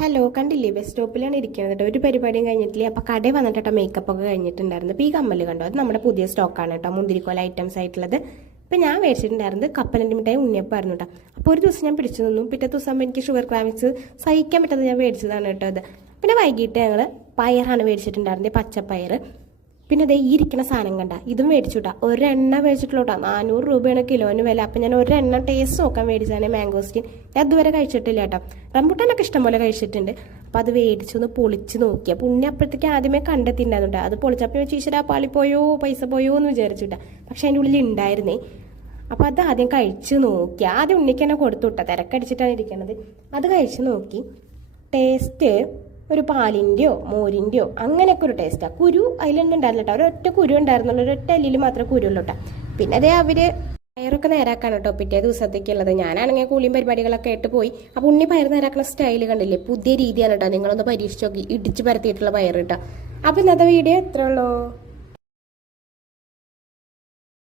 Hello കണ്ടില്ലേ? Bus സ്റ്റോപ്പിലാണ് ഇരിക്കുന്നത് കേട്ടോ. ഒരു പരിപാടിയും കഴിഞ്ഞിട്ടില്ലേ. അപ്പോൾ കടയിൽ വന്നിട്ട് കേട്ടോ മേക്കപ്പ് ഒക്കെ കഴിഞ്ഞിട്ടുണ്ടായിരുന്നു. അപ്പോൾ ഈ കമ്മൽ കണ്ടോ? അത് നമ്മുടെ പുതിയ സ്റ്റോക്കാണ് കേട്ടോ. മുന്തിരിക്കോല ഐറ്റംസ് ആയിട്ടുള്ളത്. ഇപ്പം ഞാൻ മേടിച്ചിട്ടുണ്ടായിരുന്നത് കപ്പലന്റെ മിഠായി ഉണ്ണിയപ്പായിരുന്നു കേട്ടോ. അപ്പോൾ ഒരു ദിവസം ഞാൻ പിടിച്ചു നിന്നു. പിറ്റേ ദിവസം എനിക്ക് ഷുഗർ ക്രാമിക്സ് സഹിക്കാൻ പറ്റാതെ ഞാൻ മേടിച്ചതാണ് കേട്ടോ അത്. പിന്നെ വൈകിട്ട് ഞങ്ങൾ പയറാണ് മേടിച്ചിട്ടുണ്ടായിരുന്നത്. പച്ചപ്പയർ പിന്നെ അതേ ഈ ഇരിക്കുന്ന സാധനം കണ്ട ഇതും മേടിച്ചുട്ടാ. ഒരെണ്ണ മേടിച്ചിട്ടുള്ളൂട്ടാ നാനൂറ് രൂപയാണ് കിലോന് വില. അപ്പം ഞാൻ ഒരെണ്ണ ടേസ്റ്റ് നോക്കാൻ മേടിച്ചാണ് മാംഗോസ്റ്റിൻ ഞാൻ അതുവരെ കഴിച്ചിട്ടില്ല കേട്ടോ റംബുട്ടാനൊക്കെ ഇഷ്ടംപോലെ കഴിച്ചിട്ടുണ്ട്. അപ്പം അത് മേടിച്ചൊന്ന് പൊളിച്ച് നോക്കി. പുണ്യ അപ്പോഴത്തേക്ക് ആദ്യമേ കണ്ടെത്തിണ്ടായിരുന്നുണ്ട് അത് പൊളിച്ചപ്പോൾ വെച്ച് ഈശ്വരാ പാളി പോയോ പൈസ പോയോ എന്ന് വിചാരിച്ചുട്ടാ. പക്ഷെ അതിന്റെ ഉള്ളിൽ ഉണ്ടായിരുന്നേ അപ്പോൾ അത് ആദ്യം കഴിച്ച് നോക്കി. ആദ്യം ഉണ്ണിക്ക് തന്നെ കൊടുത്തു വിട്ടാ തിരക്കടിച്ചിട്ടാണ് ഇരിക്കണത്. അത് കഴിച്ച് നോക്കി. ടേസ്റ്റ് ഒരു പാലിന്റെയോ മോരിന്റെയോ അങ്ങനെയൊക്കെ ഒരു ടേസ്റ്റാണ് കുരു അതിലൊന്നും ഉണ്ടായിരുന്നില്ല ഒരൊറ്റ കുരു ഉണ്ടായിരുന്നുള്ളൂ. ഒരൊറ്റ അല്ലിൽ മാത്രമേ കുരുള്ളൂ കേട്ടോ പിന്നെ അതേ അവർ പയറൊക്കെ നേരാക്കാണ് കേട്ടോ പിറ്റേ ദിവസത്തേക്കുള്ളത് ഞാനാണെങ്കിൽ കൂലിയും പരിപാടികളൊക്കെ ആയിട്ട് പോയി. അപ്പോൾ ഉണ്ണി പയർ നേരാക്കുന്ന സ്റ്റൈൽ കണ്ടില്ലേ? പുതിയ രീതിയാണ് കേട്ടോ നിങ്ങളൊന്ന് പരീക്ഷിച്ച് നോക്കി. ഇടിച്ച് പരത്തിയിട്ടുള്ള പയർ കേട്ടോ അപ്പോൾ ഇന്നത്തെ വീഡിയോ എത്ര ഉള്ളൂ?